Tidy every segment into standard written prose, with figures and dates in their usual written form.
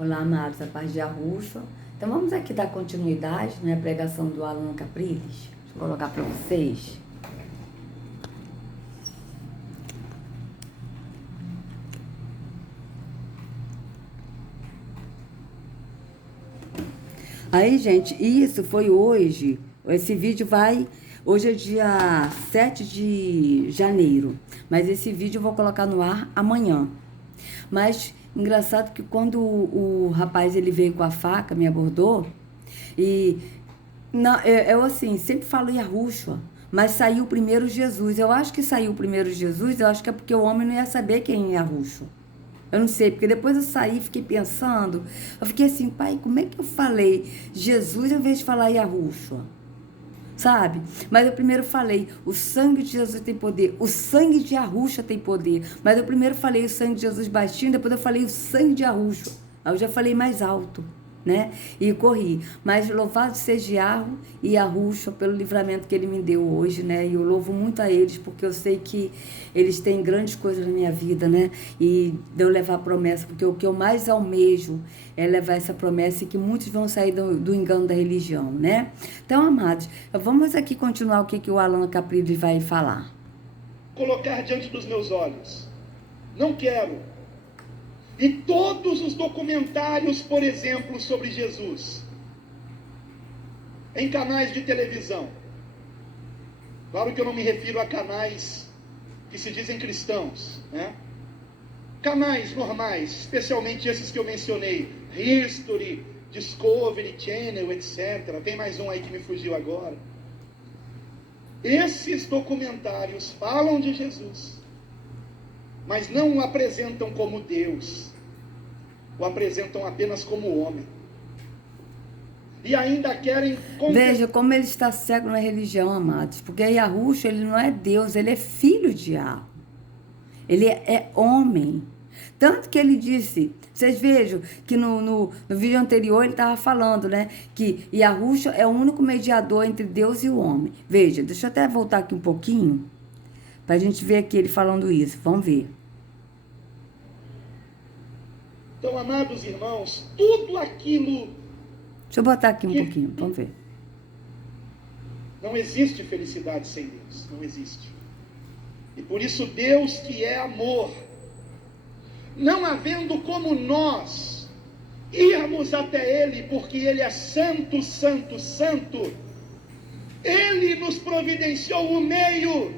Olá, amados, a paz de Yahushua. Então vamos aqui dar continuidade, né, à pregação do Alan Capriles. Deixa eu colocar para vocês. Aí, gente, isso foi hoje. Esse vídeo vai... Hoje é dia 7 de janeiro. Mas esse vídeo eu vou colocar no ar amanhã. Mas engraçado que quando o rapaz ele veio com a faca, me abordou, e não, eu assim, sempre falo Yahushua, mas saiu primeiro Jesus. Eu acho que saiu primeiro Jesus, eu acho que é porque o homem não ia saber quem é Yahushua. Eu não sei, porque depois eu saí, fiquei pensando, eu fiquei assim, pai, como é que eu falei Jesus ao invés de falar Yahushua? Sabe? Mas eu primeiro falei, o sangue de Jesus tem poder, o sangue de Yahushua tem poder. Mas eu primeiro falei o sangue de Jesus baixinho, depois eu falei o sangue de Yahushua. Aí eu já falei mais alto, né? E corri. Mas louvado seja Yahweh e Yahushua pelo livramento que ele me deu hoje, né? E eu louvo muito a eles, porque eu sei que eles têm grandes coisas na minha vida, né? E de eu levar a promessa, porque o que eu mais almejo é levar essa promessa e que muitos vão sair do engano da religião, né? Então, amados, vamos aqui continuar o que o Alan Capriles vai falar. Colocar diante dos meus olhos. Não quero. E todos os documentários, por exemplo, sobre Jesus, em canais de televisão. Claro que eu não me refiro a canais que se dizem cristãos, né? Canais normais, especialmente esses que eu mencionei, History, Discovery Channel, etc. Tem mais um aí que me fugiu agora. Esses documentários falam de Jesus, mas não o apresentam como Deus, o apresentam apenas como homem. E ainda querem... Veja como ele está cego na religião, amados, porque Yahushua, ele não é Deus, ele é filho de Yahweh. Ele é homem. Tanto que ele disse, vocês vejam que no vídeo anterior ele estava falando, né? Que Yahushua é o único mediador entre Deus e o homem. Veja, deixa eu até voltar aqui um pouquinho, para a gente ver aqui ele falando isso. Vamos ver. Então, amados irmãos, tudo aquilo... Deixa eu botar aqui um pouquinho, vamos ver. Não existe felicidade sem Deus, não existe. E por isso Deus, que é amor, não havendo como nós irmos até Ele, porque Ele é santo, santo, santo, Ele nos providenciou o meio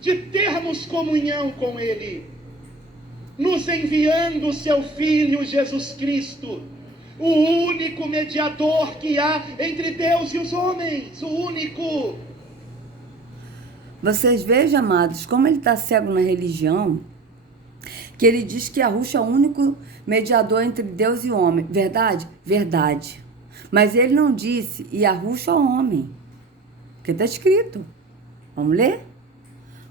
de termos comunhão com Ele, nos enviando o Seu Filho Jesus Cristo, o único mediador que há entre Deus e os homens, o único. Vocês vejam, amados, como ele está cego na religião, que ele diz que Yahushua é o único mediador entre Deus e o homem. Verdade? Verdade. Mas ele não disse Yahushua é homem. Porque está escrito. Vamos ler?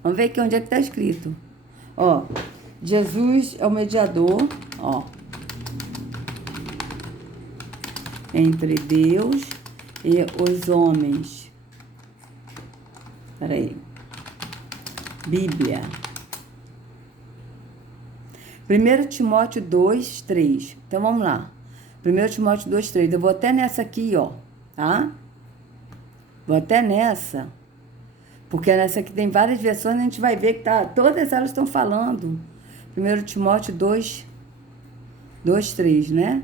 Vamos ver aqui onde é que está escrito. Ó, Jesus é o mediador, ó, entre Deus e os homens. Peraí. Bíblia. 1 Timóteo 2, 3. Então, vamos lá. 1 Timóteo 2, 3. Eu vou até nessa aqui, ó. Tá? Vou até nessa. Porque nessa aqui tem várias versões, a gente vai ver que tá, todas elas estão falando. 1 Timóteo 2, 3, né?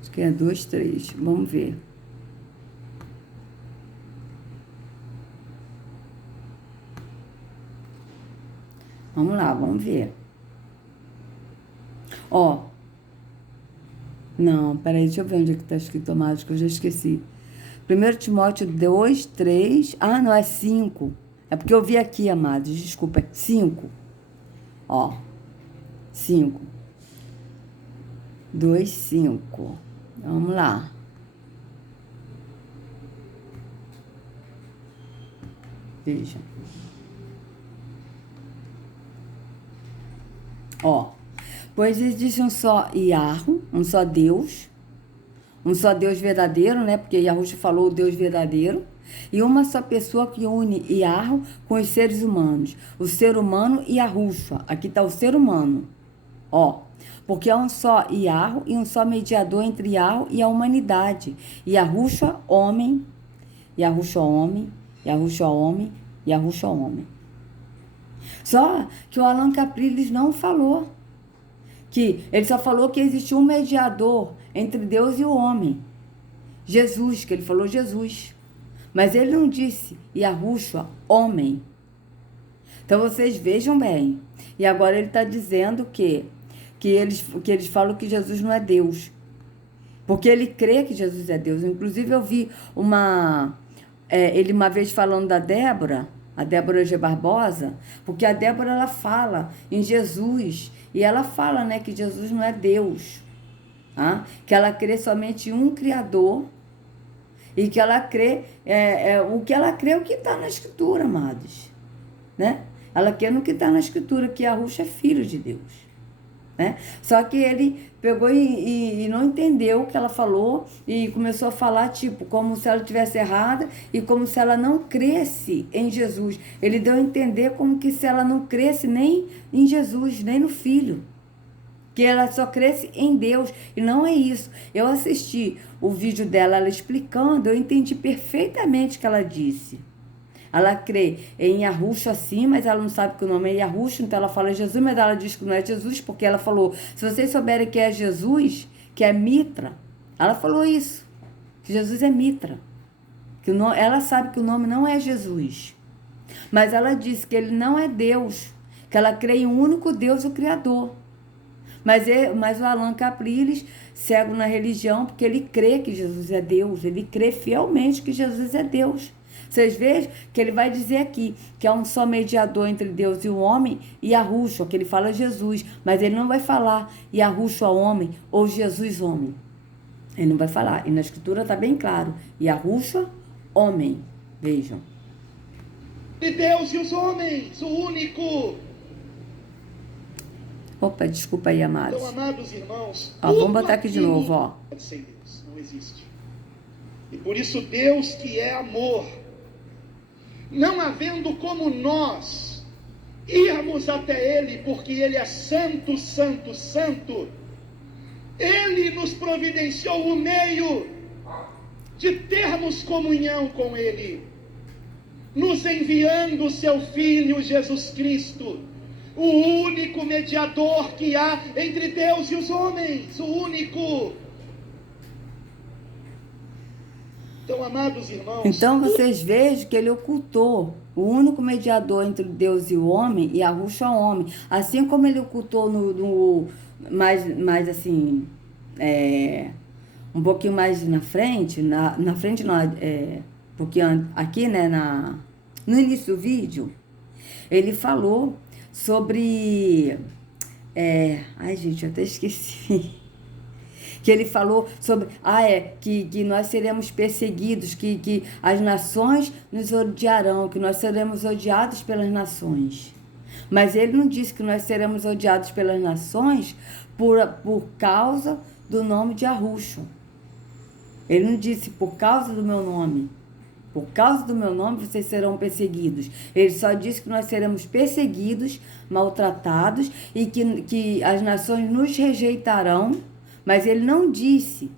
Acho que é 2, 3. Vamos ver. Vamos lá, vamos ver. Ó. Não, peraí, deixa eu ver onde é que está escrito, amados, que eu já esqueci. 1 Timóteo 2, 3. Ah, não, é 5. É porque eu vi aqui, amados, desculpa, 5. Ó. 5. 2, 5. Vamos lá. Veja. Ó, pois existe um só Yahweh, um só Deus verdadeiro, né? Porque Yahushua falou o Deus verdadeiro, e uma só pessoa que une Yahweh com os seres humanos, o ser humano e Yahushua. Aqui está o ser humano, Ó, porque há um só Iarro e um só mediador entre Iarro e a humanidade. Yahushua, homem, Yahushua, homem, Yahushua, homem, Yahushua, homem. Só que o Allan Capriles não falou. Que ele só falou que existe um mediador entre Deus e o homem. Jesus, que ele falou Jesus. Mas ele não disse Yahushua, homem. Então vocês vejam bem. E agora ele está dizendo que eles falam que Jesus não é Deus. Porque ele crê que Jesus é Deus. Inclusive eu vi ele uma vez falando da Débora, a Débora G. Barbosa, porque a Débora ela fala em Jesus. E ela fala, né, que Jesus não é Deus. Tá? Que ela crê somente em um Criador. E que ela crê, o que ela crê é o que está na Escritura, amados. Né? Ela crê no que está na Escritura, que Yahushua é filho de Deus. Né? Só que ele pegou e não entendeu o que ela falou e começou a falar, tipo, como se ela estivesse errada e como se ela não cresce em Jesus. Ele deu a entender como que se ela não cresce nem em Jesus, nem no Filho. Que ela só cresce em Deus. E não é isso. Eu assisti o vídeo dela, ela explicando, eu entendi perfeitamente o que ela disse. Ela crê em Yahushua sim, mas ela não sabe que o nome é Yahushua, então ela fala Jesus, mas ela diz que não é Jesus, porque ela falou, se vocês souberem que é Jesus, que é Mitra, ela falou isso, que Jesus é Mitra. Que ela sabe que o nome não é Jesus. Mas ela disse que ele não é Deus, que ela crê em um único Deus, o Criador. Mas o Allan Capriles, cego na religião, porque ele crê que Jesus é Deus, ele crê fielmente que Jesus é Deus. Vocês vejam que ele vai dizer aqui que há um só mediador entre Deus e o homem, e Yahushua, que ele fala Jesus, mas ele não vai falar Yahushua homem ou Jesus homem. Ele não vai falar. E na Escritura está bem claro, Yahushua homem. Vejam. De Deus e os homens, o único. Opa, desculpa aí, amados. Então, amados irmãos, Vamos botar aqui de novo, ó. Sem Deus, não existe. E por isso Deus que é amor, não havendo como nós irmos até Ele, porque Ele é santo, santo, santo, Ele nos providenciou o meio de termos comunhão com Ele, nos enviando o Seu Filho Jesus Cristo, o único mediador que há entre Deus e os homens, o único. Então, amados irmãos... Então, vocês vejam que ele ocultou o único mediador entre Deus e o homem, e Yahushua homem. Assim como ele ocultou mais assim, um pouquinho mais na frente, na frente não, porque aqui, né, no início do vídeo, ele falou sobre... ai, gente, eu até esqueci... que ele falou sobre, que nós seremos perseguidos, que as nações nos odiarão, que nós seremos odiados pelas nações. Mas ele não disse que nós seremos odiados pelas nações por causa do nome de Yahushua. Ele não disse por causa do meu nome. Por causa do meu nome vocês serão perseguidos. Ele só disse que nós seremos perseguidos, maltratados e que as nações nos rejeitarão. Mas ele não disse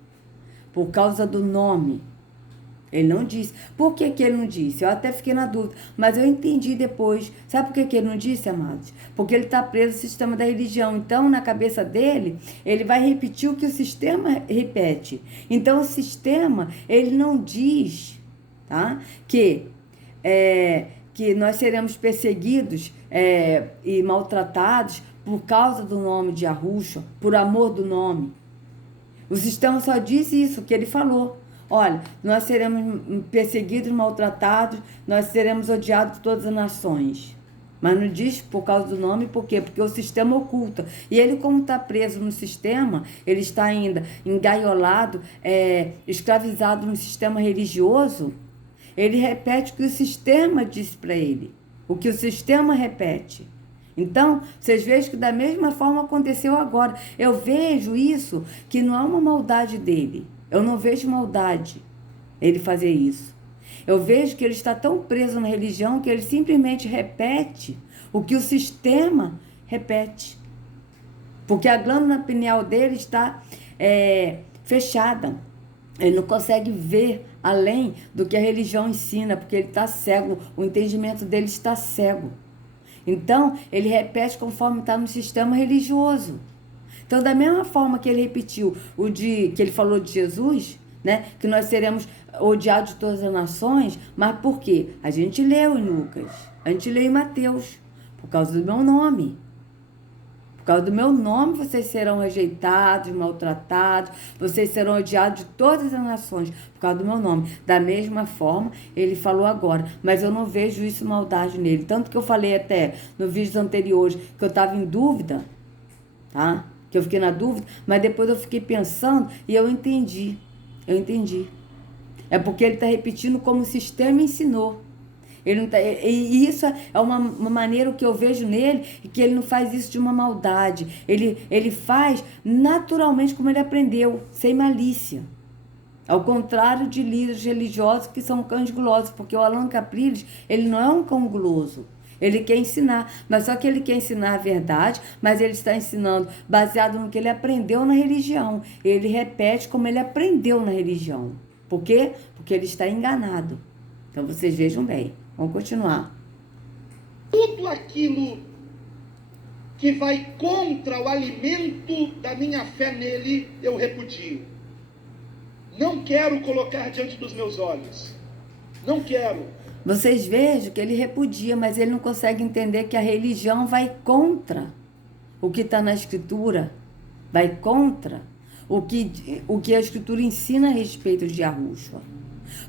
por causa do nome. Ele não disse. Por que ele não disse? Eu até fiquei na dúvida. Mas eu entendi depois. Sabe por que ele não disse, amados? Porque ele está preso ao sistema da religião. Então, na cabeça dele, ele vai repetir o que o sistema repete. Então, o sistema, ele não diz, tá? Que nós seremos perseguidos e maltratados por causa do nome de Yahushua, por amor do nome. O sistema só diz isso, que ele falou. Olha, nós seremos perseguidos, maltratados, nós seremos odiados de todas as nações. Mas não diz por causa do nome, por quê? Porque o sistema oculta. E ele, como está preso no sistema, ele está ainda engaiolado, escravizado no sistema religioso, ele repete o que o sistema diz para ele. O que o sistema repete. Então, vocês vejam que da mesma forma aconteceu agora. Eu vejo isso, que não é uma maldade dele. Eu não vejo maldade ele fazer isso. Eu vejo que ele está tão preso na religião que ele simplesmente repete o que o sistema repete. Porque a glândula pineal dele está fechada. Ele não consegue ver além do que a religião ensina, porque ele está cego, o entendimento dele está cego. Então, ele repete conforme está no sistema religioso. Então, da mesma forma que ele repetiu que ele falou de Jesus, né, que nós seremos odiados de todas as nações, mas por quê? A gente leu em Lucas, a gente leu em Mateus, por causa do meu nome. Por causa do meu nome, vocês serão rejeitados, maltratados, vocês serão odiados de todas as nações, por causa do meu nome. Da mesma forma, ele falou agora, mas eu não vejo isso maldade nele. Tanto que eu falei até no vídeo anterior que eu estava em dúvida, tá? Que eu fiquei na dúvida, mas depois eu fiquei pensando e eu entendi. É porque ele está repetindo como o sistema ensinou. Ele não tá, e isso é uma maneira que eu vejo nele, que ele não faz isso de uma maldade. Ele faz naturalmente como ele aprendeu, sem malícia. Ao contrário de líderes religiosos que são cães gulosos, porque o Alan Capriles, ele não é um cão guloso. Ele quer ensinar, mas só que ele quer ensinar a verdade, mas ele está ensinando baseado no que ele aprendeu na religião. Ele repete como ele aprendeu na religião. Por quê? Porque ele está enganado. Então vocês vejam bem. Vamos continuar. Tudo aquilo que vai contra o alimento da minha fé nele, eu repudio. Não quero colocar diante dos meus olhos. Não quero. Vocês vejam que ele repudia, mas ele não consegue entender que a religião vai contra o que está na Escritura. Vai contra o que a Escritura ensina a respeito de Yahushua.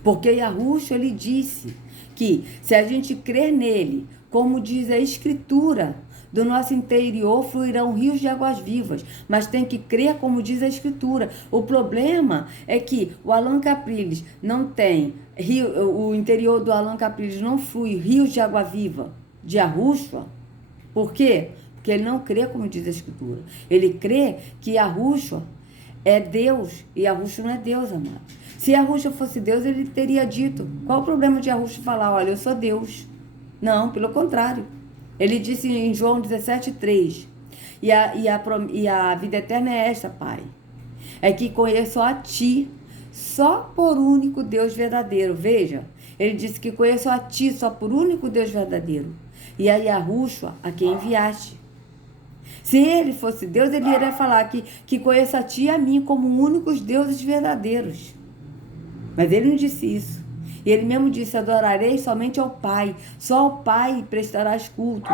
Porque Yahushua, ele disse que se a gente crer nele, como diz a Escritura, do nosso interior fluirão rios de águas vivas, mas tem que crer como diz a Escritura. O problema é que o Alan Capriles não tem, o interior do Alan Capriles não flui rios de água viva de Yahushua. Por quê? Porque ele não crê como diz a Escritura. Ele crê que Yahushua é Deus, e Yahushua não é Deus, amados. Se Yahushua fosse Deus, ele teria dito. Qual o problema de Yahushua falar, olha, eu sou Deus? Não, pelo contrário. Ele disse em João 17:3, e a vida eterna é esta, Pai, é que conheço a Ti, só por único Deus verdadeiro. Veja, ele disse que conheço a Ti, só por único Deus verdadeiro, e a Yahushua, a quem enviaste. Se ele fosse Deus, ele iria falar que conheço a Ti e a mim como únicos deuses verdadeiros. Mas ele não disse isso. E ele mesmo disse, adorarei somente ao Pai. Só ao Pai prestarás culto.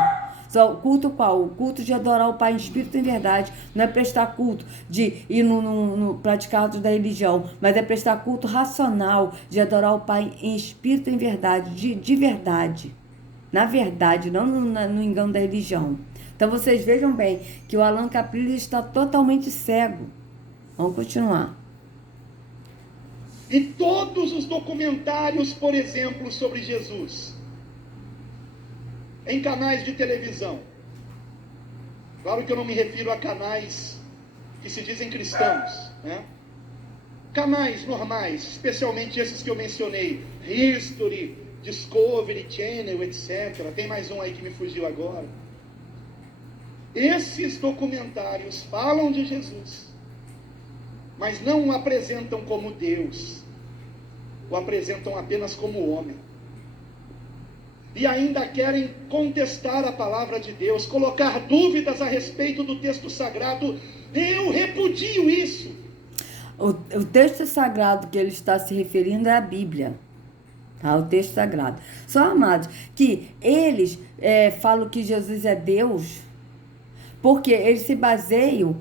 Só, culto qual? O culto de adorar o Pai em espírito e em verdade. Não é prestar culto de ir no praticar atos da religião, mas é prestar culto racional de adorar o Pai em espírito e em verdade, de verdade. Na verdade, não no engano da religião. Então vocês vejam bem que o Alan Capriles está totalmente cego. Vamos continuar. E todos os documentários, por exemplo, sobre Jesus, em canais de televisão, claro que eu não me refiro a canais que se dizem cristãos, né? Canais normais, especialmente esses que eu mencionei, History, Discovery Channel, etc. Tem mais um aí que me fugiu agora. Esses documentários falam de Jesus, mas não o apresentam como Deus, o apresentam apenas como homem. E ainda querem contestar a palavra de Deus, colocar dúvidas a respeito do texto sagrado. Eu repudio isso. O texto sagrado que ele está se referindo é a Bíblia. Tá? O texto sagrado. Só, amados, que eles falam que Jesus é Deus, porque eles se baseiam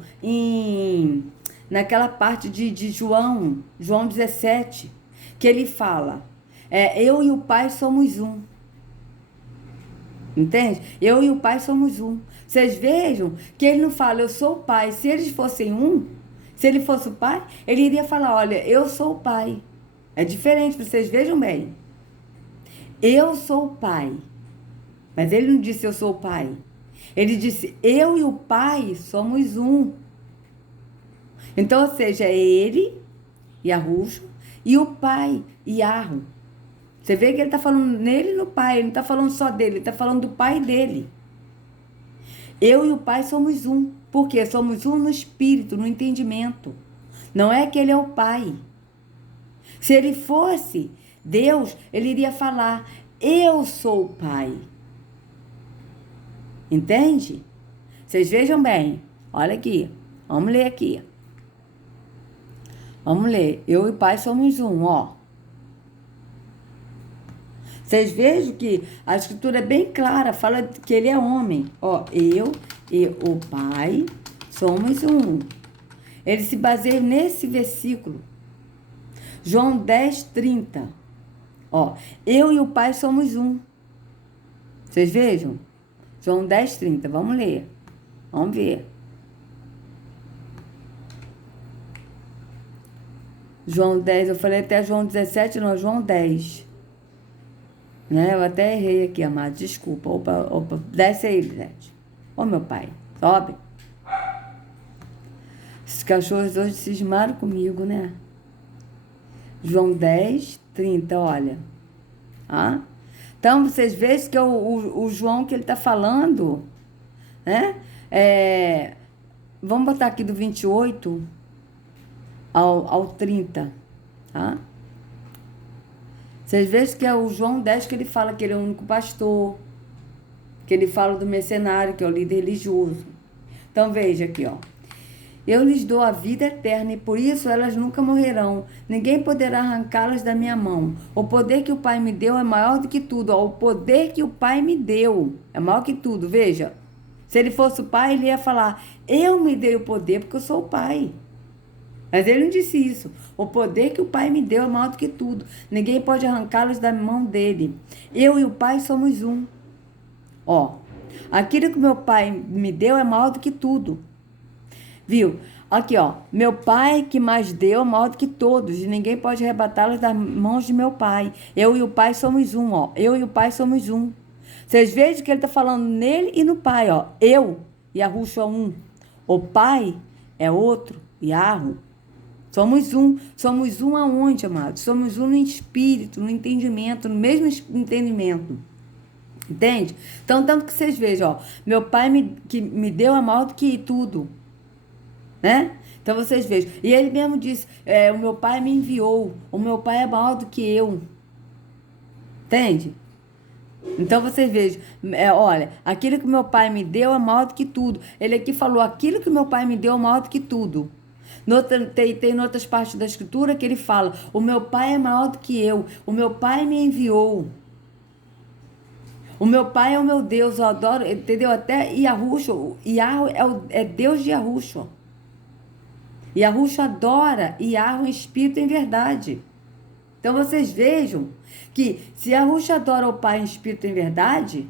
naquela parte de João 17, que ele fala, eu e o Pai somos um. Entende? Eu e o Pai somos um. Vocês vejam que ele não fala, eu sou o Pai. Se eles fossem um, se ele fosse o Pai, ele iria falar, olha, eu sou o Pai. É diferente, vocês vejam bem. Eu sou o Pai. Mas ele não disse eu sou o Pai. Ele disse, eu e o Pai somos um. Então, ou seja, ele, Yahushua, e o Pai, Yahu. Você vê que ele está falando nele e no Pai, ele não está falando só dele, ele está falando do Pai dele. Eu e o Pai somos um. Por quê? Somos um no espírito, no entendimento. Não é que ele é o Pai. Se ele fosse Deus, ele iria falar, eu sou o Pai. Entende? Vocês vejam bem. Olha aqui. Vamos ler aqui. Vamos ler. Eu e o Pai somos um, ó. Vocês vejam que a escritura é bem clara, fala que ele é homem. Ó, eu e o Pai somos um. Ele se baseia nesse versículo. João 10:30. Ó, eu e o Pai somos um. Vocês vejam? João 10:30. Vamos ler. Vamos ver. João 10, eu falei até João 17, não, João 10. Né? Eu até errei aqui, amado. Desculpa. Opa. Desce aí, Lisete. Ô, meu pai. Sobe. Esses cachorros hoje cismaram comigo, né? João 10:30, olha. Ah? Então, vocês veem que é o João que ele está falando, né? Vamos botar aqui do 28 ao 30, tá? Vocês veem que é o João 10 que ele fala que ele é o único pastor, que ele fala do mercenário, que é o líder religioso. Então, veja aqui, ó. Eu lhes dou a vida eterna e por isso elas nunca morrerão. Ninguém poderá arrancá-las da minha mão. O poder que o Pai me deu é maior do que tudo. Ó, o poder que o Pai me deu é maior que tudo. Veja, se ele fosse o Pai, ele ia falar, eu me dei o poder porque eu sou o Pai. Mas ele não disse isso. O poder que o Pai me deu é maior do que tudo. Ninguém pode arrancá-los da mão dele. Eu e o Pai somos um. Ó, aquilo que meu Pai me deu é maior do que tudo. Viu? Aqui, ó. Meu Pai que mais deu é maior do que todos. E ninguém pode arrebatá-los das mãos de meu Pai. Eu e o Pai somos um, ó. Eu e o Pai somos um. Vocês vejam que ele está falando nele e no Pai, ó. Eu e Yahushua um. O Pai é outro, Yahu. Somos um. Somos um aonde, amados? Somos um no espírito, no entendimento, no mesmo entendimento. Entende? Então, tanto que vocês vejam, ó. Meu Pai que me deu é maior do que tudo. Né? Então, vocês vejam. E ele mesmo disse, o meu Pai me enviou. O meu Pai é maior do que eu. Entende? Então, vocês vejam. Olha, aquilo que meu Pai me deu é maior do que tudo. Ele aqui falou, aquilo que meu Pai me deu é maior do que tudo. Tem em outras partes da escritura que ele fala, o meu Pai é maior do que eu, o meu Pai me enviou, o meu Pai é o meu Deus, eu adoro, entendeu? Até Yahushua, Yahu é Deus de Yahushua. Yahushua adora Yahu em espírito e em verdade. Então vocês vejam que se Yahushua adora o Pai em espírito e em verdade,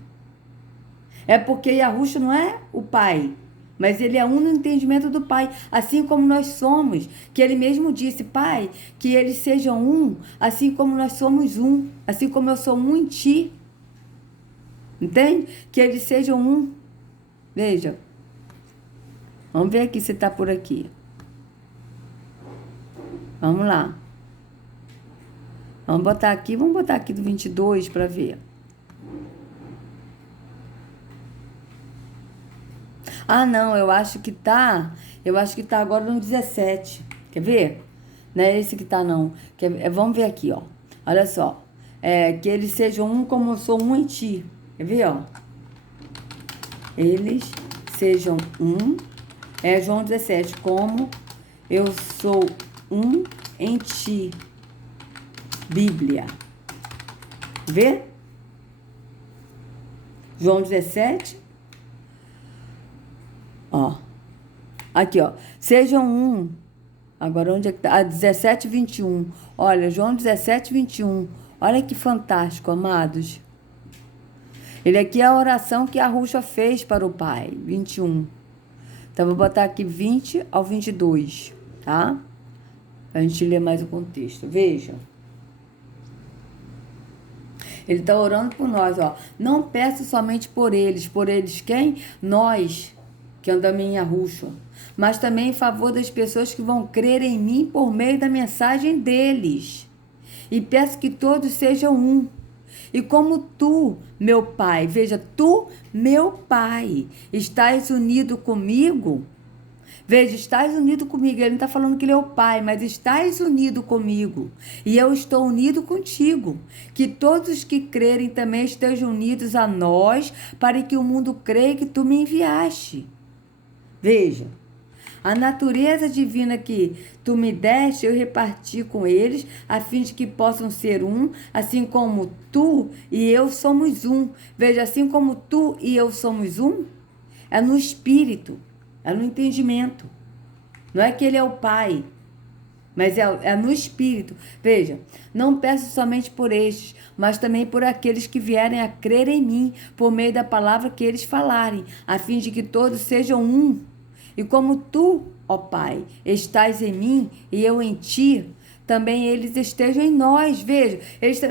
é porque Yahushua não é o Pai, mas ele é um no entendimento do Pai, assim como nós somos, que ele mesmo disse, Pai, que eles sejam um, assim como nós somos um, assim como eu sou um em ti. Entende? Que eles sejam um. Veja. Vamos ver aqui se está por aqui. Vamos lá. Vamos botar aqui do 22 para ver. Ah, não, eu acho que tá agora no 17. Quer ver? Não é esse que tá, não. Vamos ver aqui, ó. Olha só. Que eles sejam um como eu sou um em ti. Quer ver, ó? Eles sejam um. João 17. Como eu sou um em ti. Bíblia. Vê? João 17. Ó, aqui, ó, sejam um, agora onde é que tá? 17:21, olha, João 17:21, olha que fantástico, amados. Ele aqui é a oração que Yahushua fez para o Pai, 21. Então, vou botar aqui 20 ao 22, tá? Pra gente ler mais o contexto, veja. Ele está orando por nós, ó. Não peço somente por eles quem? Nós, que andamos em Yahushua, mas também em favor das pessoas que vão crer em mim por meio da mensagem deles. E peço que todos sejam um. E como tu, meu Pai, veja, tu, meu Pai, estás unido comigo. Veja, estás unido comigo. Ele não está falando que ele é o Pai, mas estás unido comigo. E eu estou unido contigo. Que todos os que crerem também estejam unidos a nós, para que o mundo creia que tu me enviaste. Veja, a natureza divina que tu me deste, eu reparti com eles, a fim de que possam ser um, assim como tu e eu somos um. Veja, assim como tu e eu somos um, é no espírito, é no entendimento. Não é que ele é o Pai, mas é no espírito. Veja, não peço somente por estes, mas também por aqueles que vierem a crer em mim, por meio da palavra que eles falarem, a fim de que todos sejam um. E como tu, ó Pai, estás em mim e eu em ti, também eles estejam em nós. Veja,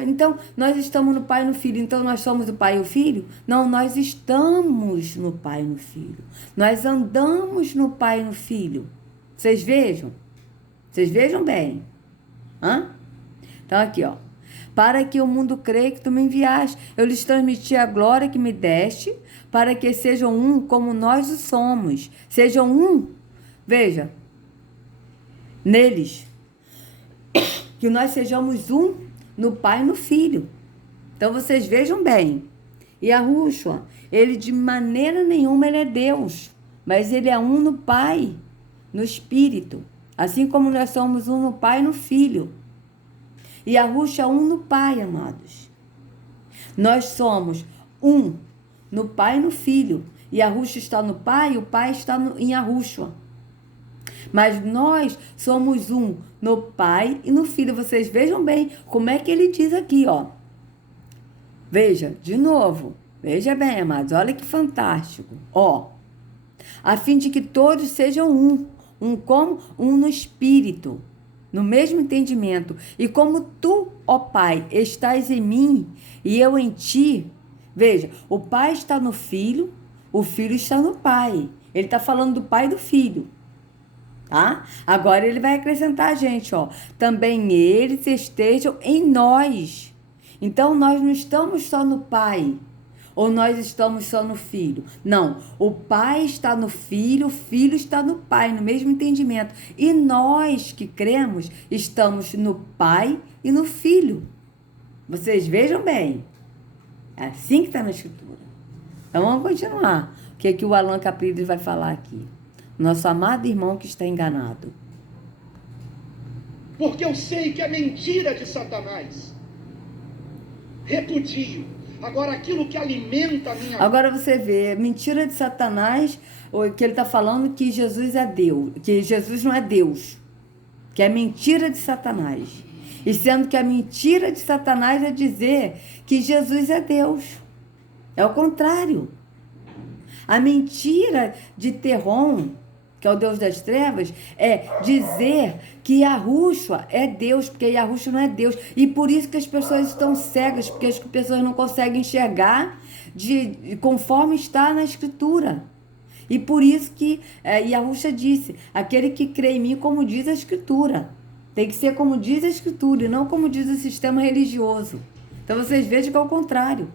então nós estamos no Pai e no Filho. Então nós somos o Pai e o Filho? Não, nós estamos no Pai e no Filho. Nós andamos no Pai e no Filho. Vocês vejam? Vocês vejam bem. Hã? Então aqui, ó. Para que o mundo creia que tu me enviaste, eu lhes transmiti a glória que me deste, para que sejam um como nós o somos. Sejam um. Veja, neles. Que nós sejamos um no Pai e no Filho. Então vocês vejam bem. E Yahushua, ele de maneira nenhuma ele é Deus, mas ele é um no Pai, no Espírito. Assim como nós somos um no Pai e no Filho. E Yahushua é um no Pai, amados. Nós somos um no Pai e no Filho. E Yahushua está no Pai e o Pai está em Yahushua. Mas nós somos um no Pai e no Filho. Vocês vejam bem como é que ele diz aqui, ó. Veja, de novo. Veja bem, amados. Olha que fantástico. Ó. A fim de que todos sejam um. Um como? Um no Espírito. No mesmo entendimento. E como tu, ó Pai, estás em mim e eu em ti. Veja, o Pai está no Filho, o Filho está no Pai. Ele está falando do Pai e do Filho. Tá? Agora ele vai acrescentar a gente, ó. Também eles estejam em nós. Então nós não estamos só no Pai. Ou nós estamos só no Filho. Não, o Pai está no Filho, o Filho está no Pai, no mesmo entendimento. E nós que cremos, estamos no Pai e no Filho. Vocês vejam bem. É assim que está na Escritura. Então vamos continuar. O que é que o Allan Capriles vai falar aqui? Nosso amado irmão que está enganado. Porque eu sei que a mentira de Satanás repudio. Agora, aquilo que alimenta a minha... Agora você vê, mentira de Satanás, que ele está falando que Jesus é Deus, que Jesus não é Deus, que é mentira de Satanás. E sendo que a mentira de Satanás é dizer que Jesus é Deus. É o contrário. A mentira de Terron, que é o Deus das trevas, é dizer que Yahushua é Deus, porque Yahushua não é Deus. E por isso que as pessoas estão cegas, porque as pessoas não conseguem enxergar conforme está na Escritura. E por isso que Yahushua disse, aquele que crê em mim como diz a Escritura. Tem que ser como diz a Escritura e não como diz o sistema religioso. Então vocês vejam que é o contrário.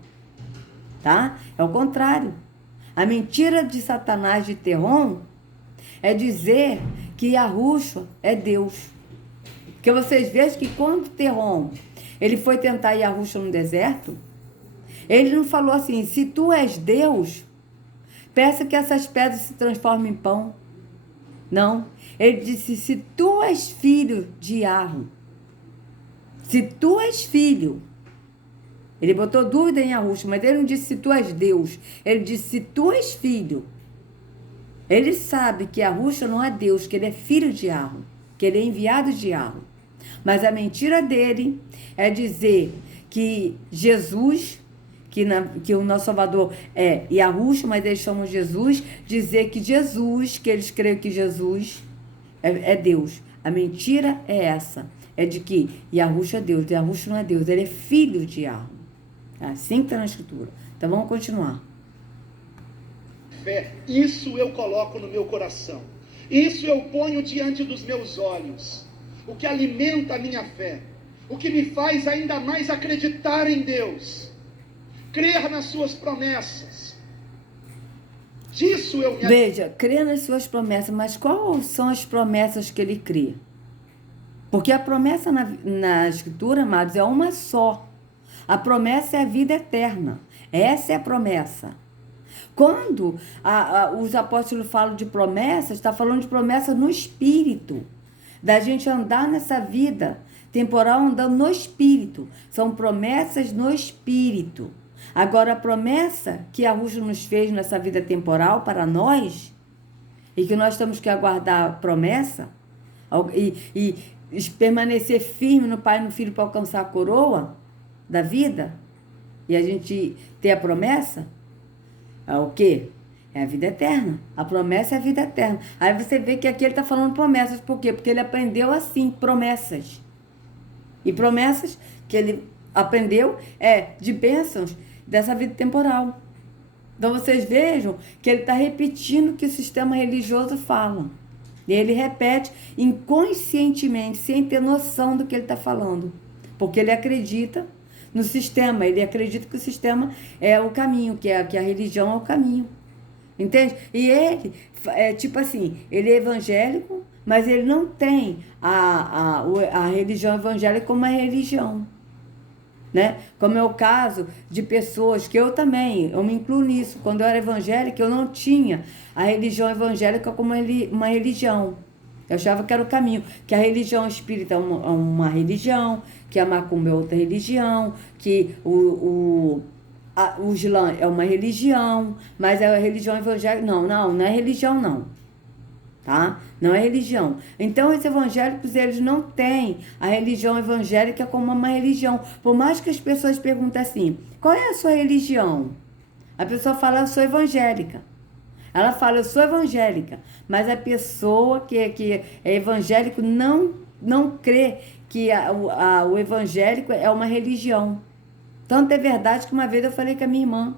Tá? É o contrário. A mentira de Satanás de Terron é dizer que Yahushua é Deus. Porque vocês vejam que quando Terron, ele foi tentar Yahushua no deserto, ele não falou assim, se tu és Deus, peça que essas pedras se transformem em pão. Não. Ele disse, se tu és filho de Yahweh, se tu és filho, ele botou dúvida em Yahushua, mas ele não disse se tu és Deus, ele disse se tu és filho. Ele sabe que Yahushua não é Deus, que ele é filho de Yahweh, que ele é enviado de Yahweh. Mas a mentira dele é dizer que Jesus, que o nosso Salvador é Yahushua, mas eles chamam Jesus, dizer que Jesus, que eles creem que Jesus é Deus. A mentira é essa, é de que Yahushua é Deus, Yahushua não é Deus, ele é filho de Yahweh. É assim que está na Escritura. Então vamos continuar. Fé, isso eu coloco no meu coração, isso eu ponho diante dos meus olhos, o que alimenta a minha fé, o que me faz ainda mais acreditar em Deus, crer nas suas promessas. Disso eu me... Veja, crê nas suas promessas, mas quais são as promessas que ele crê? Porque a promessa na Escritura, amados, é uma só. A promessa é a vida eterna. Essa é a promessa. Quando os apóstolos falam de promessas, está falando de promessa no Espírito. Da gente andar nessa vida temporal andando no Espírito. São promessas no Espírito. Agora, a promessa que Yahusha nos fez nessa vida temporal para nós, e que nós temos que aguardar a promessa, e permanecer firme no Pai e no Filho para alcançar a coroa da vida, e a gente ter a promessa, é o quê? É a vida eterna. A promessa é a vida eterna. Aí você vê que aqui ele está falando promessas. Por quê? Porque ele aprendeu assim, promessas. E promessas que ele aprendeu de bênçãos dessa vida temporal. Então vocês vejam que ele está repetindo o que o sistema religioso fala. E ele repete inconscientemente, sem ter noção do que ele está falando. Porque ele acredita no sistema, ele acredita que o sistema é o caminho, que a religião é o caminho. Entende? E ele, tipo assim, ele é evangélico, mas ele não tem a religião evangélica como uma religião. Né? Como é o caso de pessoas que eu me incluo nisso. Quando eu era evangélica, eu não tinha a religião evangélica como uma religião. Eu achava que era o caminho, que a religião espírita é uma religião, que a macumba é outra religião, que o Islã é uma religião, mas a religião evangélica, não é religião não, tá? Não é religião. Então, os evangélicos, eles não têm a religião evangélica como uma religião. Por mais que as pessoas perguntem assim, qual é a sua religião? A pessoa fala, eu sou evangélica. Ela fala, eu sou evangélica. Mas a pessoa que é evangélico não crê que o evangélico é uma religião. Tanto é verdade que uma vez eu falei com a minha irmã.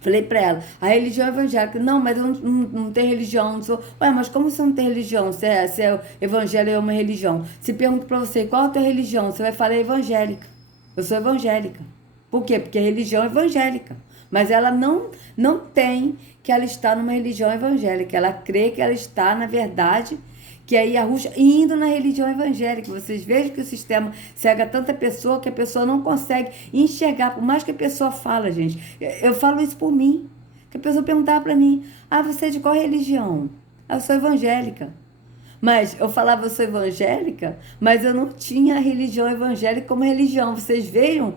Falei para ela, a religião evangélica, não, mas eu não tenho religião, não sou... Ué, mas como você não tem religião? Se o evangelho é uma religião. Se pergunto para você, qual é a tua religião? Você vai falar evangélica. Eu sou evangélica. Por quê? Porque a religião é evangélica. Mas ela não tem que ela está numa religião evangélica. Ela crê que ela está, na verdade, que aí a Yahusha indo na religião evangélica. Vocês vejam que o sistema cega tanta pessoa que a pessoa não consegue enxergar. Por mais que a pessoa fala, gente. Eu falo isso por mim. Que a pessoa perguntava para mim, você é de qual religião? Eu sou evangélica. Mas eu falava, eu sou evangélica, mas eu não tinha a religião evangélica como religião. Vocês vejam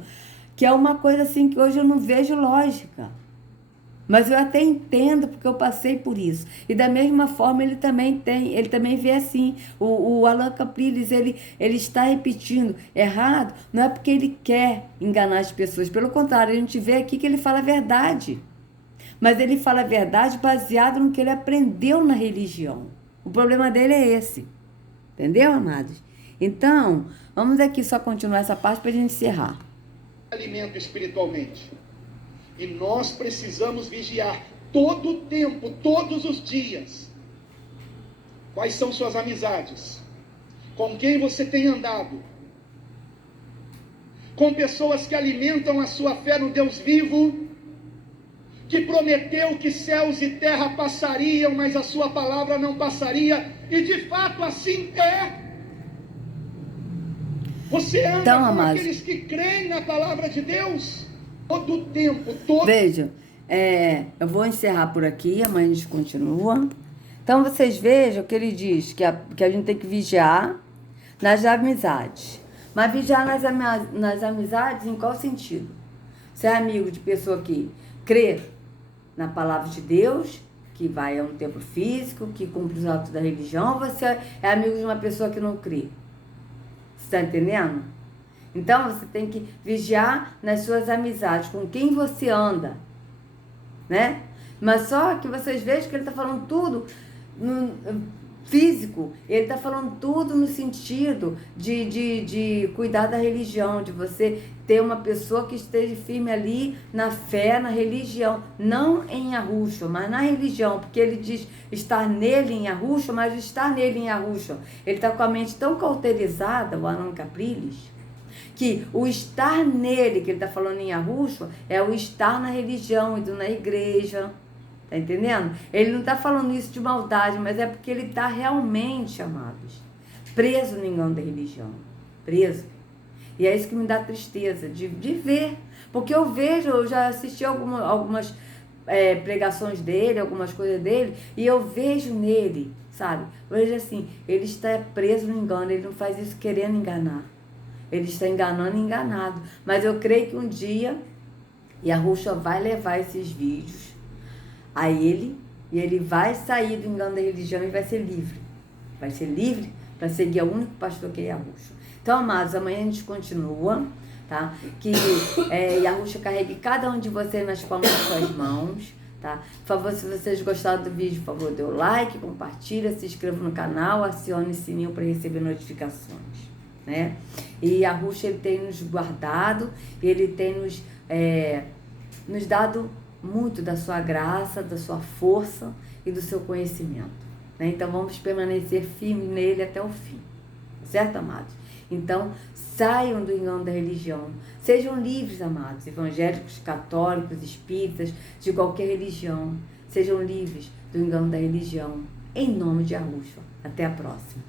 que é uma coisa assim que hoje eu não vejo lógica. Mas eu até entendo, porque eu passei por isso. E da mesma forma, ele também vê assim. O Allan Capriles, ele está repetindo errado, não é porque ele quer enganar as pessoas. Pelo contrário, a gente vê aqui que ele fala a verdade. Mas ele fala a verdade baseado no que ele aprendeu na religião. O problema dele é esse. Entendeu, amados? Então, vamos aqui só continuar essa parte para a gente encerrar. Alimento espiritualmente. E nós precisamos vigiar todo o tempo, todos os dias. Quais são suas amizades? Com quem você tem andado? Com pessoas que alimentam a sua fé no Deus vivo, que prometeu que céus e terra passariam, mas a sua palavra não passaria, e de fato assim é. Você anda então, com amados, aqueles que creem na palavra de Deus? Todo o tempo, Veja, eu vou encerrar por aqui, amanhã a gente continua. Então, vocês vejam que ele diz que a gente tem que vigiar nas amizades. Mas vigiar nas amizades em qual sentido? Você é amigo de pessoa que crê na palavra de Deus, que vai a um templo físico, que cumpre os atos da religião, ou você é amigo de uma pessoa que não crê? Você está entendendo? Então, você tem que vigiar nas suas amizades, com quem você anda, né? Mas só que vocês vejam que ele está falando tudo no físico, ele está falando tudo no sentido de cuidar da religião, de você ter uma pessoa que esteja firme ali na fé, na religião, não em Yahusha, mas na religião, porque ele diz estar nele em Yahusha, mas estar nele em Yahusha. Ele está com a mente tão cauterizada, o Allan Capriles, que o estar nele, que ele está falando em Yahushua, é o estar na religião, indo na igreja. Tá entendendo? Ele não está falando isso de maldade, mas é porque ele está realmente, amados, preso no engano da religião. Preso. E é isso que me dá tristeza, de ver. Porque eu já assisti algumas pregações dele, algumas coisas dele, e eu vejo nele, sabe? Eu vejo assim, ele está preso no engano, ele não faz isso querendo enganar. Ele está enganando e enganado. Mas eu creio que um dia Yahushua vai levar esses vídeos a ele, e ele vai sair do engano da religião e vai ser livre. Vai ser livre para seguir o único pastor que é Yahushua. Então, amados, amanhã a gente continua, tá? Que Yahushua carregue cada um de vocês nas palmas das suas mãos, tá? Por favor, se vocês gostaram do vídeo, por favor, dê o like, compartilha, se inscreva no canal, acione o sininho para receber notificações, né? E Yahushua, ele tem nos guardado, ele tem nos dado muito da sua graça, da sua força e do seu conhecimento, né? Então vamos permanecer firmes nele até o fim, certo, amados? Então saiam do engano da religião, sejam livres, amados, evangélicos, católicos, espíritas, de qualquer religião, sejam livres do engano da religião, em nome de Yahushua. Até a próxima.